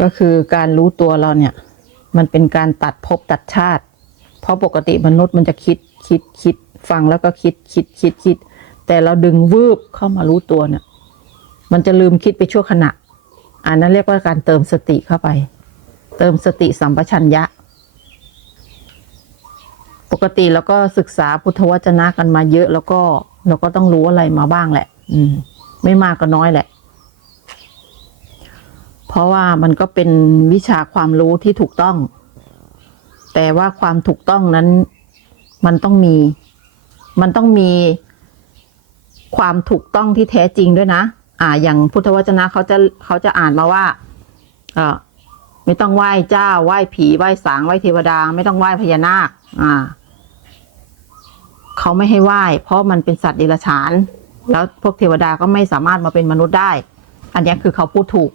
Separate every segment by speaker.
Speaker 1: ก็คือการรู้ตัวเราเนี่ย มันเป็นการตัดภพตัดชาติ เพราะปกติมนุษย์มันจะคิดคิดคิดฟังแล้วก็คิดคิดคิดคิด แต่เราดึงวืบเข้ามารู้ตัวเนี่ย มันจะลืมคิดไปชั่วขณะ อันนั้นเรียกว่าการเติมสติเข้าไป เติมสติสัมปชัญญะ ปกติเราก็ศึกษาพุทธวจนะกันมาเยอะแล้วก็เราก็ต้องรู้อะไรมาบ้างแหละ อืม ไม่มากก็น้อยแหละ เพราะว่ามันก็เป็นวิชาความรู้ที่ถูกต้อง แต่ว่าความถูกต้องนั้น มันต้องมี มันต้องมีความถูกต้องที่แท้จริงด้วยนะ อ่า อย่างพุทธวจนะเขาจะเขาจะอ่านมาว่า เออไม่ต้องไหว้เจ้า ไหว้ผีไหว้สางไหว้เทวดา ไม่ต้องไหว้พญานาค อ่าเขาไม่ให้ไหว้ เพราะมันเป็นสัตว์เดรัจฉาน แล้วพวกเทวดาก็ไม่สามารถมาเป็นมนุษย์ได้ อันนี้คือเขาพูดถูก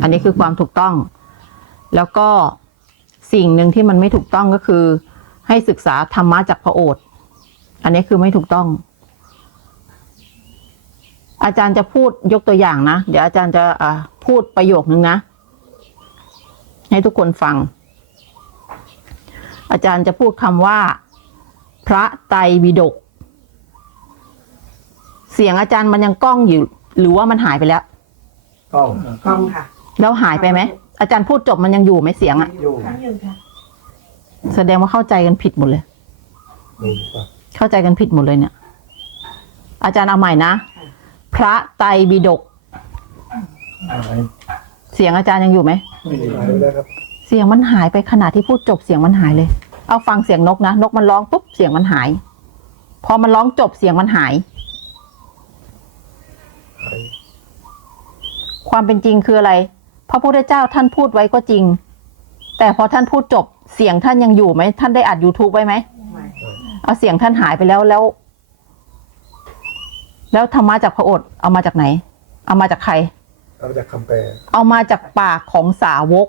Speaker 1: อันนี้คือความถูกต้อง แล้วก็สิ่งหนึ่งที่มันไม่ถูกต้องก็คือ ให้ศึกษาธรรมะจากพระโอษฐ์อันนี้คือไม่ถูกต้อง อาจารย์จะพูดยกตัวอย่างนะ เดี๋ยวอาจารย์จะอ่าพูดประโยคนึงนะ ให้ทุกคนฟัง อาจารย์จะพูดคำว่า พระไตรปิฎกเสียงอาจารย์มันยังก้องอยู่ หรือว่ามันหายไปแล้ว
Speaker 2: กล้อง
Speaker 3: กล้องค่ะ
Speaker 1: แล้วหายไปไหม อาจารย์พูดจบมันยังอยู่ไหมเสียงอะ
Speaker 2: อยู่
Speaker 1: แสดงว่าเข้าใจกันผิดหมดเลย
Speaker 2: ดูป่ะ
Speaker 1: เข้าใจกันผิดหมดเลยเนี่ย อาจารย์เอาใหม่นะ พระไตรปิฎก
Speaker 2: หาย
Speaker 1: เสียงอาจารย์ยังอยู่ไหม
Speaker 2: ไม่หายไปแล้วครับ
Speaker 1: เสียงมันหายไปขณะที่พูดจบเสียงมันหายเลย เอาฟังเสียงนกนะ นกมันร้องปุ๊บเสียงมันหาย พอมันร้องจบเสียงมันหาย
Speaker 2: หาย
Speaker 1: ความเป็นจริงคืออะไร พระพุทธเจ้าท่านพูดไว้ก็จริง แต่พอท่านพูดจบเสียงท่านยังอยู่ไหมท่านได้อัด YouTube ไว้ไหม
Speaker 3: ไม่
Speaker 1: เอาเสียงท่านหายไปแล้วแล้ว แล้วธรรมะจากพระโอษฐ์เอามาจากไหน เอามาจากใคร
Speaker 2: เอาจากคำแปล
Speaker 1: เอามาจากปากของสาวก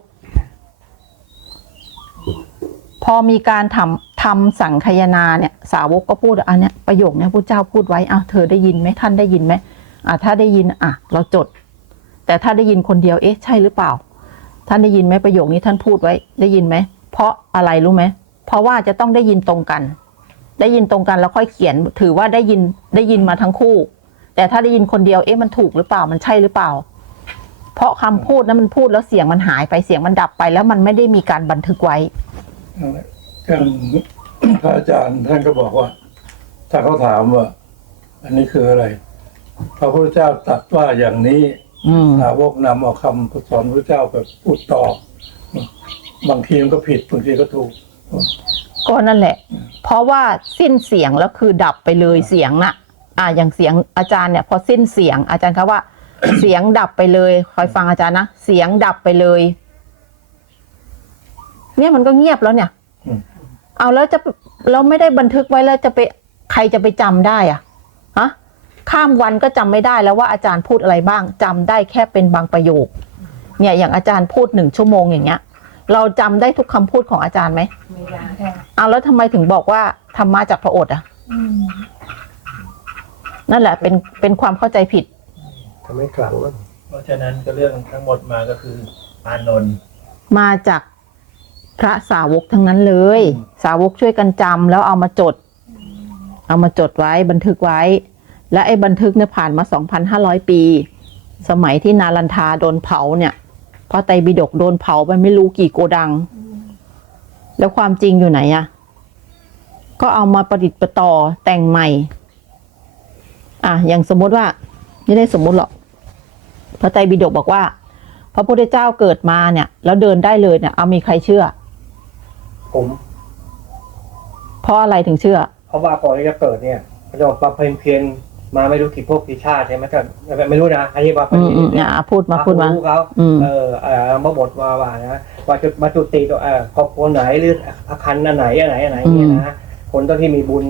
Speaker 1: พอมีการทำทำสังคายนาเนี่ย สาวกก็พูดอันเนี้ยประโยคเนี้ยพระเจ้าพูดไว้อ้าวเธอได้ยินไหมท่านได้ยินไหมอ่าถ้าได้ยินอะ เราจด แต่ถ้าได้ยินคนเดียวเอ๊ะใช่หรือเปล่า ท่านได้ยินไหมประโยคนี้ท่านพูดไว้ ได้ยินไหม เพราะอะไรรู้ไหมเพราะว่าจะต้องได้ยินตรงกัน ได้ยินตรงกันแล้วค่อยเขียน ถือว่าได้ยินได้ยินมาทั้งคู่ แต่ถ้าได้ยินคนเดียวเอ๊ะมันถูกหรือเปล่ามันใช่หรือเปล่า เพราะคำพูดนั้นมันพูดแล้วเสียงมันหายไปเสียงมันดับไป แล้วมันไม่ได้มีการบันทึกไว้
Speaker 4: นั่นแหละท่านพระอาจารย์ท่านก็บอกว่า ถ้าเขาถามว่า อันนี้คืออะไรพระพุทธเจ้าตรัสว่าอย่างนี้
Speaker 1: อืม
Speaker 4: สาวกนำเอาคำสอนพระเจ้าไปพูดต่อ บางทีมันก็ผิดบางทีก็ถูก
Speaker 1: ก็นั่นแหละ เพราะว่าสิ้นเสียงแล้วคือดับไปเลยเสียงน่ะ อ่าอย่างเสียงอาจารย์เนี่ย พอสิ้นเสียงอาจารย์ครับว่า เสียงดับไปเลยคอยฟังอาจารย์นะเสียงดับไปเลย เนี่ยมันก็เงียบแล้วเนี่ย
Speaker 4: อืม
Speaker 1: เอาแล้วจะเราไม่ได้บันทึกไว้แล้วจะไปใครจะไปจำได้อะฮะ ข้ามวันก็จำไม่ได้แล้วว่าอาจารย์พูดอะไรบ้างจำได้แค่เป็นบางประโยค เนี่ยอย่างอาจารย์พูดหนึ่งชั่วโมงอย่างเงี้ย เราจำได้ทุกคำพูดของอาจารย์ไหม
Speaker 3: ไม่ได้
Speaker 1: เอาแล้วทำไมถึงบอกว่าธรรมะจากพระโอษฐ์อะนั่นแหละเป็นเป็นความเข้าใจผิด
Speaker 2: ทำให้ขลังมั้ง
Speaker 5: เพราะฉะนั้นก็เรื่องทั้งหมดมาก็คืออานนท์
Speaker 1: มาจากพระสาวกทั้งนั้นเลย สาวกช่วยกันจำแล้วเอามาจด เอามาจดไว้บันทึกไว้ และไอ้บันทึกเนี่ยผ่านมา 2,500 ปี สมัยที่นาลันทาโดนเผาเนี่ยพระไตรปิฎกโดนเผาไปไม่รู้กี่โกดัง แล้วความจริงอยู่ไหนอะก็เอามาประดิษฐ์ประต่อแต่งใหม่ อะอย่างสมมติว่าไม่ได้สมมุติหรอก พระไตรปิฎกบอกว่า พระพุทธเจ้าเกิดมาเนี่ย แล้วเดินได้เลยเนี่ย เอามีใครเชื่อ
Speaker 2: ผม
Speaker 1: เพราะอะไรถึงเชื่อ
Speaker 2: เพราะว่าก่อนที่จะเกิดเนี่ยพระเจ้าบำเพ็ญเพียร มาไม่รู้กี่พวกกี่ชาติใช่ไหมท่านไม่รู้นะอันนี้ว่า
Speaker 1: อืมอืมเนี่ยอะพูดมาพูดมา
Speaker 2: รู้เขา
Speaker 1: อืม
Speaker 2: เออเออมาบทมาว่านะว่าจุดมาจุติตัวเออครอบครัวไหนหรืออาคันอันไหนอันไหนอันไหนเนี่ยนะคนต้องที่มีบุญ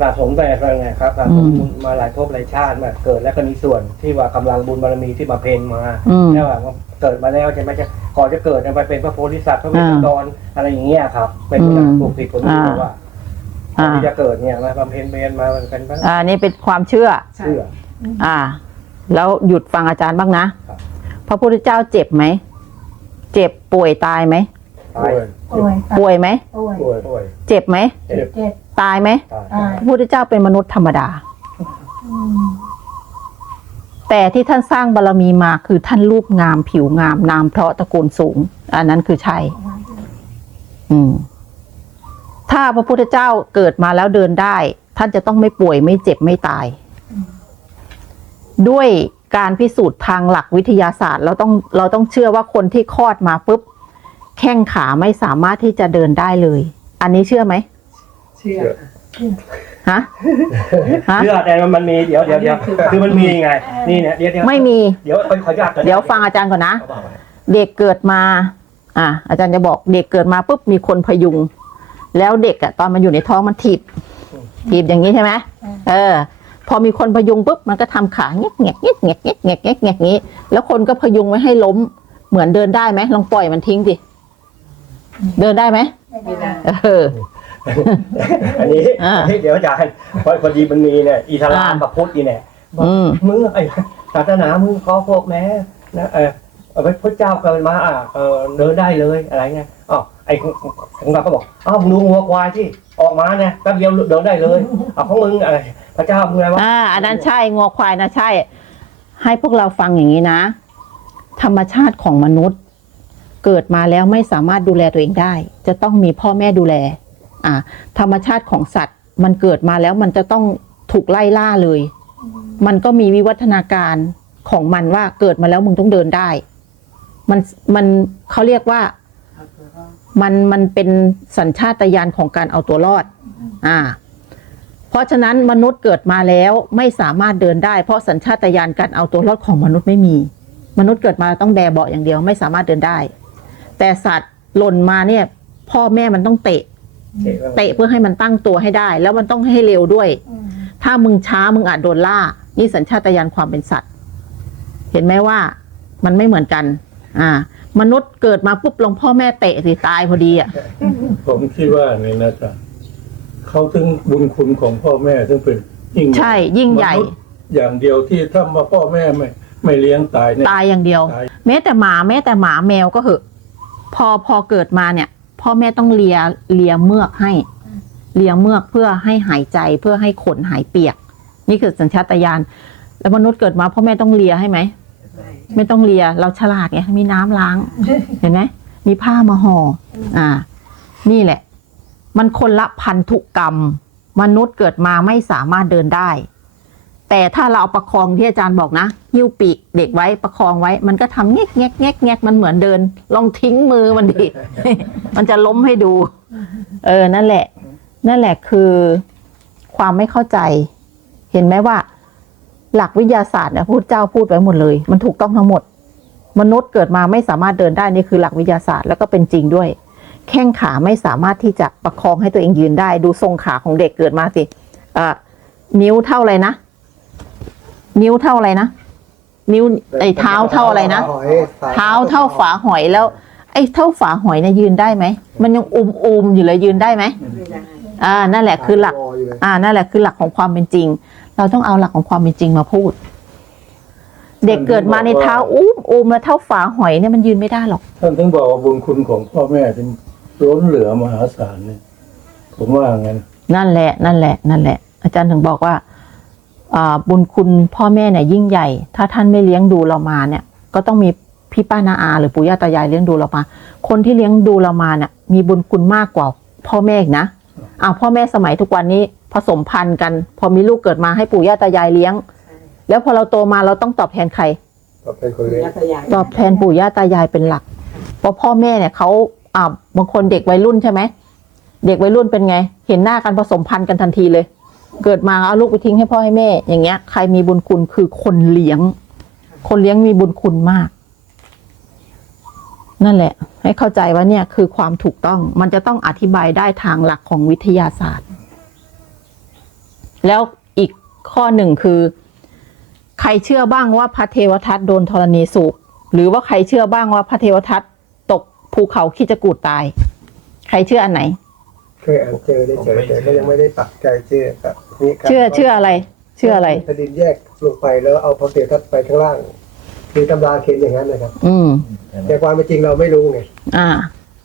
Speaker 2: สะสมไปอะไรไงครับสะสมบุญมาหลายภพหลายชาติมาเกิดแล้วก็มีส่วนที่ว่ากำลังบุญบารมีที่มาเพนมา
Speaker 1: อืม
Speaker 2: ใช่ป่ะมันเกิดมาแล้วใช่ไหมจะก่อนจะเกิดเนี่ยไปเป็นพระโพธิสัตว์พระเวสสันดรอะไรอย่างเงี้ยครับ เป็นผู้
Speaker 1: อืม
Speaker 2: ถูกผิดคนที่บอ กว่า
Speaker 1: อ่า
Speaker 2: ที่จะเกิดเนี่ยมาบำเพ็ญเพียรมามันเป็นพระ
Speaker 1: อ่านี่เป็นความเชื่อ
Speaker 2: เชื่อ
Speaker 1: อ่า แล้วหยุดฟังอาจารย์บ้างนะ
Speaker 2: ครับ
Speaker 1: พระพุทธเจ้าเจ็บไหมเเจ็บป่วยตายไหม
Speaker 2: ตาย
Speaker 4: ป่วย
Speaker 3: ป่วย
Speaker 1: ป่วยไหม
Speaker 3: ป่วย
Speaker 4: ป่วย
Speaker 2: ป่วย
Speaker 1: เจ็บไหม
Speaker 3: เจ็บ
Speaker 1: ตายไหม
Speaker 2: ตาย
Speaker 3: ตาย
Speaker 1: พระพุทธเจ้าเป็นมนุษย์ธรรมดา
Speaker 3: อืม
Speaker 1: แต่ที่ท่านสร้างบารรมีมาคือท่านรูปงามผิวงามนามเพราะตระกูลสูง อันนั้นคือใช่อืม ถ้าพระพุทธเจ้าเกิดมาแล้วเดินได้ ท่านจะต้องไม่ป่วยไม่เจ็บไม่ตาย ด้วยการพิสูจน์ทางหลักวิทยาศาสตร์ เราต้องเราต้องเชื่อว่าคนที่คลอดมาปุ๊บแข้งขาไม่สามารถที่จะเดินได้เลย อันนี้เชื่อไหม
Speaker 6: เชื่อ
Speaker 1: ฮะฮะ
Speaker 2: เชื่อแต่มันมีเดี๋ยวเดี๋ยวเดี๋ยวคือมันมีไง นี่เนี่ยเดี๋ยวเดี๋ยว
Speaker 1: ไม่มี
Speaker 2: เดี๋ยวขอขออนุญาตก่อนนะ
Speaker 1: เดี๋ยวฟังอาจารย์ก่อนนะ
Speaker 2: เอาว่าไป
Speaker 1: เด็กเกิดมา อะอาจารย์จะบอกเด็กเกิดมาปุ๊บมีคนพยุง แล้วเด็กอะตอนมันอยู่ในท้องมันถีบถีบอย่างนี้ใช่ไหมเออ พอมีคนพยุงปุ๊บมันก็ทำขาเงี้ยเงี้ยเงี้ยเงี้ยเงี้ยเงี้ยเงี้ยเงี้ยงี้แล้วคนก็พยุงไว้ให้ล้ม เหมือนเดินได้ไหมลองปล่อยมันทิ้งสิเดินได้ไหม
Speaker 3: ไม่ได้
Speaker 1: เออ
Speaker 2: อันนี้
Speaker 1: อ่า
Speaker 2: อันนี้เดี๋ยวอาจารย์พอพอดีมันมีเนี่ยอิสลาม
Speaker 1: อ่า
Speaker 2: กับพุทธนี่เนี่ยบอก
Speaker 1: อืม
Speaker 2: มึงไอ้ศาสนามึงขอพวกแม้นะเออเอาไปพระเจ้าเกิดมาอะเออเดินได้เลยอะไรเงี้ยอ๋อ ไอ้ของเราก็บอกอ้าวมึงดูงัวควายที่ออกมาเนี่ยแป๊บเดียวเดินได้เลยเอาของมึงอะไรพระเจ้ามึงอะไรวะ
Speaker 1: อ่าอันนั้นใช่งัวควายนะใช่ ให้พวกเราฟังอย่างนี้นะ ธรรมชาติของมนุษย์ เกิดมาแล้วไม่สามารถดูแลตัวเองได้ จะต้องมีพ่อแม่ดูแล อ่า ธรรมชาติของสัตว์ มันเกิดมาแล้วมันจะต้องถูกไล่ล่าเลย มันก็มีวิวัฒนาการของมันว่าเกิดมาแล้วมึงต้องเดินได้ มันมันเขาเรียกว่า มันมันเป็นสัญชาตญาณของการเอาตัวรอด อ่า เพราะฉะนั้นมนุษย์เกิดมาแล้วไม่สามารถเดินได้ เพราะสัญชาตญาณการเอาตัวรอดของมนุษย์ไม่มี มนุษย์เกิดมาต้องแบเบาะอย่างเดียวไม่สามารถเดินได้ แต่สัตว์หล่นมาเนี่ย พ่อแม่มันต้องเตะ เตะเพื่อให้มันตั้งตัวให้ได้ แล้วมันต้องให้เร็วด้วย ถ้ามึงช้ามึงอาจโดนล่า นี่สัญชาตญาณความเป็นสัตว์ เห็นไหมว่ามันไม่เหมือนกัน อ่า มนุษย์เกิดมาปุ๊บลงพ่อแม่เตะสิตายพอดีอะ
Speaker 4: ผมคิดว่านี่นะจ๊ะเขาถึงบุญคุณของพ่อแม่ถึงเป็นยิ่ง
Speaker 1: ใช่ ยิ่งใหญ่
Speaker 4: มนุษย์อย่างเดียวที่ถ้ามาพ่อแม่ไม่ ไม่เลี้ยงตายเนี่ย
Speaker 1: ตายอย่างเดียว
Speaker 4: ตาย
Speaker 1: แม้แต่หมาแม้แต่หมาแมวก็เหอะ พอพอเกิดมาเนี่ย พ่อแม่ต้องเลียเลียเมือกให้ เลียเมือกเพื่อให้หายใจเพื่อให้ขนหายเปียก นี่คือสัญชาตญาณแล้วมนุษย์เกิดมาพ่อแม่ต้องเลียให้ไหม ไม่ต้องเลียเราฉลาดไงมีน้ำล้าง เห็นไหมมีผ้ามาห่ออ่า นี่แหละ มันคนละพันธุกรรม มนุษย์เกิดมาไม่สามารถเดินได้ แต่ถ้าเราเอาประคองที่อาจารย์บอกนะหิ้วปีกเด็กไว้ประคองไว้ มันก็ทำเง็กเง็กเง็กเง็กมันเหมือนเดิน ลองทิ้งมือมันดิมันจะล้มให้ดู เออนั่นแหละ นั่นแหละคือความไม่เข้าใจ เห็นไหมว่า หลักวิทยาศาสตร์เนี่ยพระพุทธเจ้าพูดไว้หมดเลย มันถูกต้องทั้งหมด มนุษย์เกิดมาไม่สามารถเดินได้นี่คือหลักวิทยาศาสตร์แล้วก็เป็นจริงด้วย แข้งขาไม่สามารถที่จะประคองให้ตัวเองยืนได้ ดูทรงขาของเด็กเกิดมาสิเอ่อนิ้วเท่าอะไรนะ นิ้วเท่าอะไรนะนิ้วไอ้เท้าเท่าอะไรนะเท้าเท่าฝาหอยแล้ว ไอ้เท่าฝาหอยเนี่ยยืนได้ไหมมันยังอุมอุมๆอยู่เลยยืนได้ไหม
Speaker 6: ไม่ได้
Speaker 1: อ่านั่นแหละคือหลัก อ่านั่นแหละคือหลักของความเป็นจริง เราต้องเอาหลักของความเป็นจริงมาพูด เด็กเกิดมาในเท้าอุ้มอุ้มแล้วเท่าฝาหอยเนี่ยมันยืนไม่ได้หรอก
Speaker 4: ท่านถึงบอกว่าบุญคุณของพ่อแม่ถึงล้นเหลือมหาศาลเนี่ยผมว่างั้น
Speaker 1: นั่นแหละ นั่นแหละ นั่นแหละ อาจารย์ถึงบอกว่าอ่าบุญคุณพ่อแม่เนี่ยยิ่งใหญ่ ถ้าท่านไม่เลี้ยงดูเรามาเนี่ย ก็ต้องมีพี่ป้านาอา หรือปู่ย่าตายายเลี้ยงดูเรามา คนที่เลี้ยงดูเรามาเนี่ยมีบุญคุณมากกว่าพ่อแม่อีกนะ อ้าวพ่อแม่สมัยทุกวันนี้ผสมพันธุ์กัน พอมีลูกเกิดมาให้ปู่ย่าตายายเลี้ยง แล้วพอเราโตมาเราต้องตอบแทนใคร
Speaker 6: ยักษ์ยาน
Speaker 1: ตอบแทนปู่ย่าตายายเป็นหลัก เพราะพ่อแม่เนี่ยเขาอ่าบางคนเด็กวัยรุ่นใช่ไหมเด็กวัยรุ่นเป็นไง เห็นหน้ากันผสมพันธุ์กันทันทีเลย เกิดมาเอาลูกไปทิ้งให้พ่อให้แม่ อย่างเงี้ย ใครมีบุญคุณคือคนเลี้ยง คนเลี้ยงมีบุญคุณมาก นั่นแหละ ให้เข้าใจว่าเนี่ยคือความถูกต้องมันจะต้องอธิบายได้ทางหลักของวิทยาศาสตร์ แล้วอีกข้อหนึ่งคือ ใครเชื่อบ้างว่าพระเทวทัตโดนธรณีสูบหรือว่าใครเชื่อบ้างว่าพระเทวทัตตกภูเขาขี้จกูดตาย ใครเชื่ออันไหน
Speaker 7: เคยอ่านเจอได้เจอแต่ก็ยังไม่ได้ปักใจเชื่อครับนี่ครับ
Speaker 1: เชื่อเชื่ออะไร เชื่ออะไร
Speaker 7: แผ่นดินแยกลงไปแล้วเอาพระเทวทัตไปข้างล่าง
Speaker 1: อ
Speaker 7: คือตำราเขียนอย่างนั้นนะครับ
Speaker 1: อืม
Speaker 7: แต่ความเป็นจริงเราไม่รู้ไง
Speaker 1: อ่า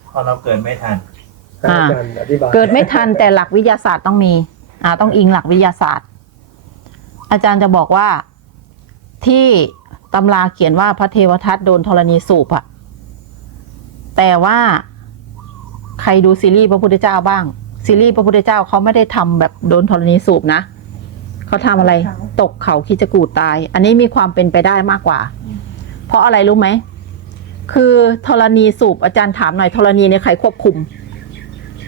Speaker 5: เพราะเราเกิดไม่ทัน
Speaker 7: ให้อาจารย์อธิบาย
Speaker 1: เกิดไม่ทันแต่หลักวิทยาศาสตร์ต้องมี อ่า ต้องอิงหลักวิทยาศาสตร์ อาจารย์จะบอกว่าที่ตำราเขียนว่าพระเทวทัตโดนธรณีสูบอะแต่ว่าใครดูซีรีส์พระพุทธเจ้าบ้าง ซีรีส์พระพุทธเจ้าเขาไม่ได้ทำแบบโดนธรณีสูบนะเขาทำอะไร ตกเขาคิดจะกูดตาย อันนี้มีความเป็นไปได้มากกว่าเพ ราะอะไรรู้ไหม คือธรณีสูบอาจารย์ถามหน่อยธรณีเนี่ยใครควบคุม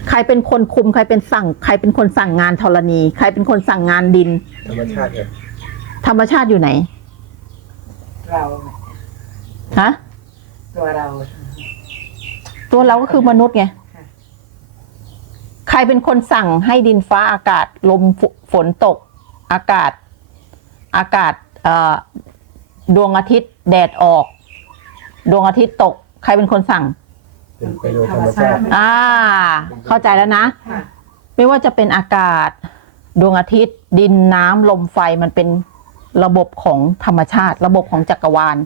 Speaker 1: ใครเป็นคนคุม ใครเป็นสั่ง ใครเป็นคนสั่งงานธรณี ใครเป็นคนสั่งงานดิน
Speaker 7: ธรรมชาติเนี่ย
Speaker 1: ธรรมชาติอยู่ไหน
Speaker 6: เรา
Speaker 1: ฮะ
Speaker 6: ตัวเรา
Speaker 1: ตัวเราก็คือมนุษย์ไง ใครเป็นคนสั่งให้ดินฟ้าอากาศ ลมฝฝนตก อากาศ อากาศเอ่อ ดวงอาทิตย์แดดออก ดวงอาทิตย์ตก ใครเป็นคนสั่ง
Speaker 7: เป็นไปโดยธรรมชาติ
Speaker 1: อ่า เข้าใจแล้วนะ
Speaker 6: ค่ะ
Speaker 1: ไม่ว่าจะเป็นอากาศ ดวงอาทิตย์ ดินน้ำลมไฟมันเป็นระบบของธรรมชาติ ระบบของจักรวาล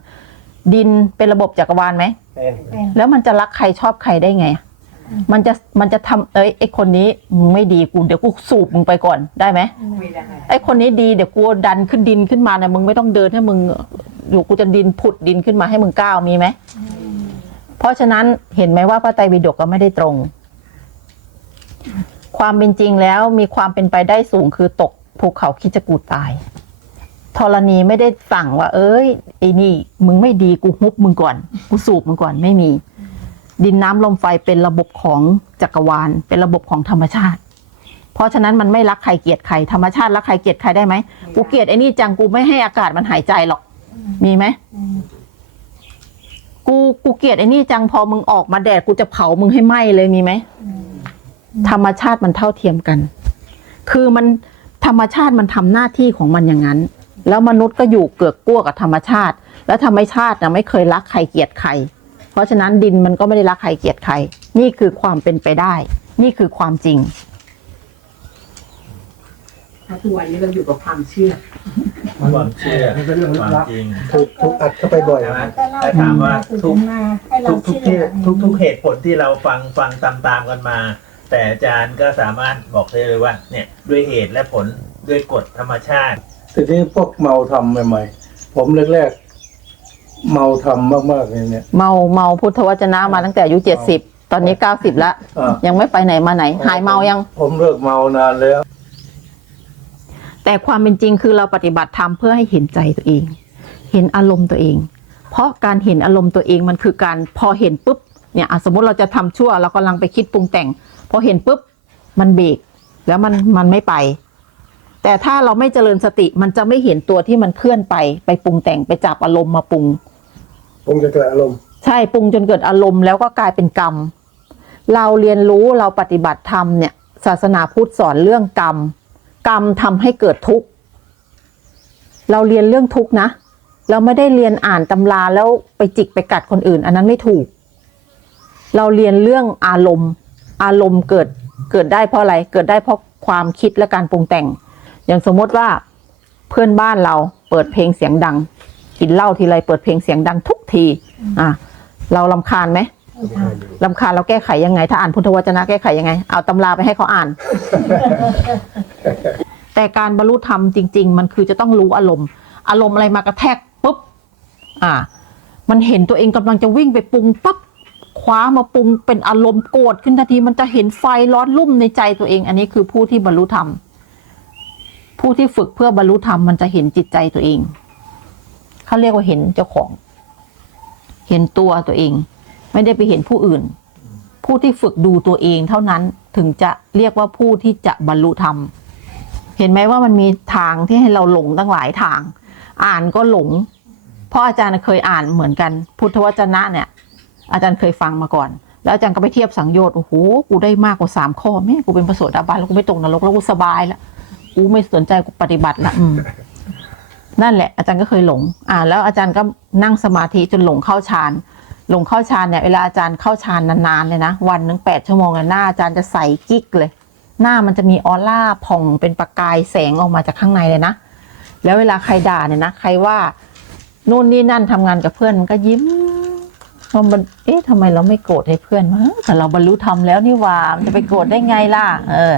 Speaker 1: ดินเป็นระบบจักรวาลไหม
Speaker 2: เป็น
Speaker 1: แล้วมันจะรักใครชอบใครได้ไง มันจะมันจะทำเอ้ยไอคนนี้มึงไม่ดีกูเดี๋ยวกูสูบมึงไปก่อนได้ไหม
Speaker 6: ไม่ได้
Speaker 1: ไอคนนี้ดีเดี๋ยวกูดันขึ้นดินขึ้นมาเนี่ยมึงไม่ต้องเดินให้มึงอยู่กูจะดินผุดดินขึ้นมาให้มึงก้าวมีไหมเพราะฉะนั้นเห็นไหมว่าพระไตรปิฎกก็ไม่ได้ตรง ความเป็นจริงแล้วมีความเป็นไปได้สูงคือตกภูเขาคิดจะกูตายธรณีไม่ได้สั่งว่า เอ้ยไอ้นี่ มึงไม่ดีกูฮุบมึงก่อน กูสูบมึงก่อนไม่มี ดินน้ำลมไฟเป็นระบบของจักรวาล เป็นระบบของธรรมชาติ เพราะฉะนั้นมันไม่รักใครเกลียดใครธรรมชาติรักใครเกลียดใครได้ไหมกูเกลียดไอ้นี่จังกูไม่ให้อากาศมันหายใจหรอก มีไหมกูกูเกลียดไอ้นี่จังพอมึงออกมาแดดกูจะเผามึงให้ไหม้เลยมีไหมธรรมชาติมันเท่าเทียมกัน คือมันธรรมชาติมันทำหน้าที่ของมันอย่างนั้น แล้วมนุษย์ก็อยู่เกือกกลัวกับธรรมชาติ แล้วธรรมชาตินะไม่เคยรักใครเกลียดใคร เพราะฉะนั้นดินมันก็ไม่ได้รักใครเกลียดใคร นี่คือความเป็นไปได้ นี่คือความจริง
Speaker 6: ถ้าทุกวันนี้เราอยู่กับความเชื่อ
Speaker 5: ความเชื่อ
Speaker 7: มันเป็นเรื่องลึ
Speaker 5: ค
Speaker 7: ก
Speaker 5: วาม
Speaker 7: ลับ
Speaker 5: จริง
Speaker 7: ถูกถูกอัดเข้าไปบ่อย
Speaker 5: ใช่ไหมแต่ถามว่าทุกทุกทุกที่ทุกทุกเหตุผลที่เราฟังฟังตามตามๆกันมา แต่อาจารย์ก็สามารถบอกได้เลยว่า เนี่ยด้วยเหตุและผลด้วยกฎธรรมชาติ
Speaker 4: ทีนี้พวกเมาทำใหม่ๆผมแรกๆ เมาทำมากๆเลยเนี่ย
Speaker 1: เมาเมาพุทธวจนะมาตั้งแต่อายุเจ็ดสิบตอนนี้เก้าสิบละ
Speaker 4: อ่า
Speaker 1: ยังไม่ไปไหนมาไหน หายเมายัง
Speaker 4: ผมเลิกเมานานแล้ว
Speaker 1: แต่ความเป็นจริงคือเราปฏิบัติธรรมเพื่อให้เห็นใจตัวเอง เห็นอารมณ์ตัวเอง เพราะการเห็นอารมณ์ตัวเองมันคือการพอเห็นปุ๊บเนี่ยอะสมมติเราจะทำชั่วเรากำลังไปคิดปรุงแต่ง พอเห็นปุ๊บมันเบรกแล้วมันมันไม่ไป แต่ถ้าเราไม่เจริญสติมันจะไม่เห็นตัวที่มันเคลื่อนไปไปปรุงแต่งไปจับอารมณ์มาปรุง
Speaker 7: ผมจะเกิดอารมณ์
Speaker 1: ใช่ปรุงจนเกิดอารมณ์แล้วก็กลายเป็นกรรม เราเรียนรู้เราปฏิบัติธรรมเนี่ย ศาสนาพุทธสอนเรื่องกรรม กรรมทำให้เกิดทุกข์เราเรียนเรื่องทุกข์นะ เราไม่ได้เรียนอ่านตำราแล้วไปจิกไปกัดคนอื่น อันนั้นไม่ถูก เราเรียนเรื่องอารมณ์ อารมณ์เกิดเกิดได้เพราะอะไร เกิดได้เพราะความคิดและการปรุงแต่ง อย่างสมมติว่าเพื่อนบ้านเราเปิดเพลงเสียงดัง กินเหล้าทีไรเปิดเพลงเสียงดังทุกที อะ เราลำคาญไหมลำคาญเราแก้ไขยังไง ถ้าอ่านพุทธวจนะแก้ไขยังไง เอาตำราไปให้เขาอ่าน แต่การบรรลุธรรมจริง ๆ มันคือจะต้องรู้อารมณ์ อารมณ์อะไรมากระแทกปุ๊บ อ่า มันเห็นตัวเองกำลังจะวิ่งไปปรุงปั๊บคว้ามาปรุงเป็นอารมณ์โกรธขึ้นทันที มันจะเห็นไฟร้อนรุ่มในใจตัวเอง อันนี้คือผู้ที่บรรลุธรรม ผู้ที่ฝึกเพื่อบรรลุธรรมมันจะเห็นจิตใจตัวเอง เขาเรียกว่าเห็นเจ้าของ เห็นตัวตัวเอง ไม่ได้ไปเห็นผู้อื่น ผู้ที่ฝึกดูตัวเองเท่านั้นถึงจะเรียกว่าผู้ที่จะบรรลุธรรม เห็นไหมว่ามันมีทางที่ให้เราหลงตั้งหลายทาง อ่านก็หลง เพราะอาจารย์เคยอ่านเหมือนกัน พุทธวจนะเนี่ย อาจารย์เคยฟังมาก่อนแล้วอาจารย์ก็ไปเทียบสังโยชน์โอ้โหกูได้มากกว่าสามข้อแม่กูเป็นประโสดาบันแล้วกูไม่ตกนรกแล้วกูสบายแล้วกูไม่สนใจกูปฏิบัติละอื นั่นแหละอาจารย์ก็เคยหลง อ่า แล้วอาจารย์ก็นั่งสมาธิจนหลงเข้าฌานหลงเข้าฌานเนี่ยเวลาอาจารย์เข้าฌานนานๆเลยนะวันหนึ่งแปดชั่วโมงหน้าอาจารย์จะใสกิ๊กเลย หน้ามันจะมีออร่าผ่องเป็นประกายแสงออกมาจากข้างในเลยนะแล้วเวลาใครด่าเนี่ยนะใครว่านู่นนี่นั่นทำงานกับเพื่อนมันก็ยิ้มพอมันเอ๊ะทำไมเราไม่โกรธให้เพื่อนวะแต่เราบรรลุธรรมแล้วนี่ว่ามันจะไปโกรธได้ไงล่ะ เออ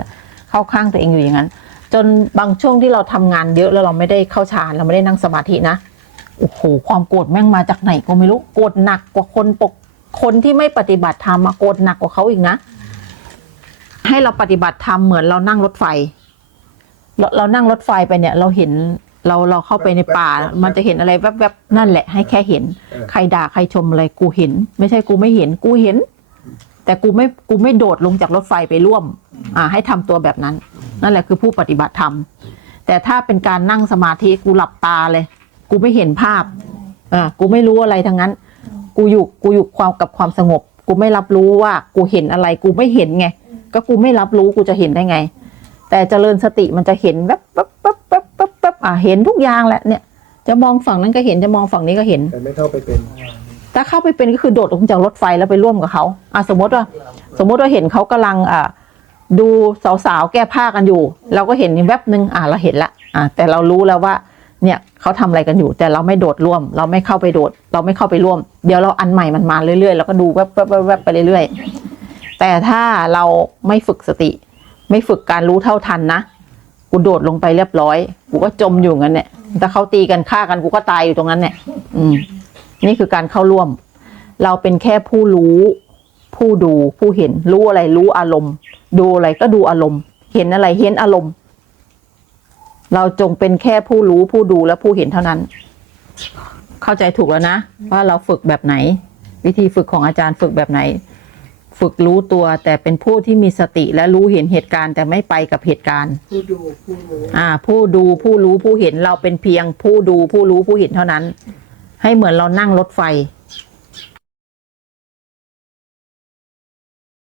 Speaker 1: เข้าข้างตัวเองอยู่อย่างนั้น จนบางช่วงที่เราทำงานเยอะแล้วเราไม่ได้เข้าฌานเราไม่ได้นั่งสมาธินะโอ้โหความโกรธแม่งมาจากไหนก็ไม่รู้โกรธหนักกว่าคนปกคนที่ไม่ปฏิบัติธรรมมาโกรธหนักกว่าเขาอีกนะ ให้เราปฏิบัติธรรมเหมือนเรานั่งรถไฟ เราเรานั่งรถไฟไปเนี่ย เราเห็นเราเราเข้าไปในป่า มันจะเห็นอะไรแวบๆนั่นแหละให้แค่เห็น ใครด่าใครชมอะไรกูเห็น ไม่ใช่กูไม่เห็นกูเห็น แต่กูไม่กูไม่โดดลงจากรถไฟไปร่วม อ่า ให้ทำตัวแบบนั้น นั่นแหละคือผู้ปฏิบัติธรรม แต่ถ้าเป็นการนั่งสมาธิกูหลับตาเลย กูไม่เห็นภาพอ่ากูไม่รู้อะไรทั้งนั้น กูอยู่กูอยู่ความกับความสงบ กูไม่รับรู้ว่ากูเห็นอะไร กูไม่เห็นไง ก็กูไม่รับรู้กูจะเห็นได้ไง แต่เจริญสติมันจะเห็นแวบแวบแวบแวบแวบแวบอ่าเห็นทุกอย่างแหละเนี่ย จะมองฝั่งนั้นก็เห็นจะมองฝั่งนี้ก็เห็น
Speaker 7: แต่ไม่เข้าไปเป็น
Speaker 1: ถ้าเข้าไปเป็นก็คือโดดลงจากรถไฟแล้วไปร่วมกับเขาอะสมมติว่า สมมติว่าเห็นเขากำลังอ่า ดูสาวๆแก้ผ้ากันอยู่ เราก็เห็นแวบหนึ่งอ่าเราเห็นละอ่าแต่เรารู้แล้วว่าเนี่ยเขาทำอะไรกันอยู่ แต่เราไม่โดดร่วม เราไม่เข้าไปโดด เราไม่เข้าไปร่วม เดี๋ยวเราอันใหม่มันมาเรื่อยๆเราก็ดูแวบแวบแวบแวบไปเรื่อยๆ แต่ถ้าเราไม่ฝึกสติ ไม่ฝึกการรู้เท่าทันนะกูโดดลงไปเรียบร้อย กูก็จมอยู่งั้นเนี่ยถ้าเขาตีกันฆ่ากันกูก็ตายอยู่ตรงนั้นเนี่ยอืมนี่คือการเข้าร่วม เราเป็นแค่ผู้รู้ ผู้ดูผู้เห็น รู้อะไรรู้อารมณ์ ดูอะไรก็ดูอารมณ์ เห็นอะไรเห็นอารมณ์ เราจงเป็นแค่ผู้รู้ผู้ดูและผู้เห็นเท่านั้น เข้าใจถูกแล้วนะ ว่าเราฝึกแบบไหน วิธีฝึกของอาจารย์ฝึกแบบไหน ฝึกรู้ตัวแต่เป็นผู้ที่มีสติและรู้เห็นเหตุการณ์ แต่ไม่ไปกับเหตุการณ์
Speaker 6: ผู้ดูผู้รู้
Speaker 1: อ่า ผู้ดูผู้รู้ผู้เห็นเราเป็นเพียงผู้ดูผู้รู้ผู้เห็นเท่านั้น ให้เหมือนเรานั่งรถไฟเ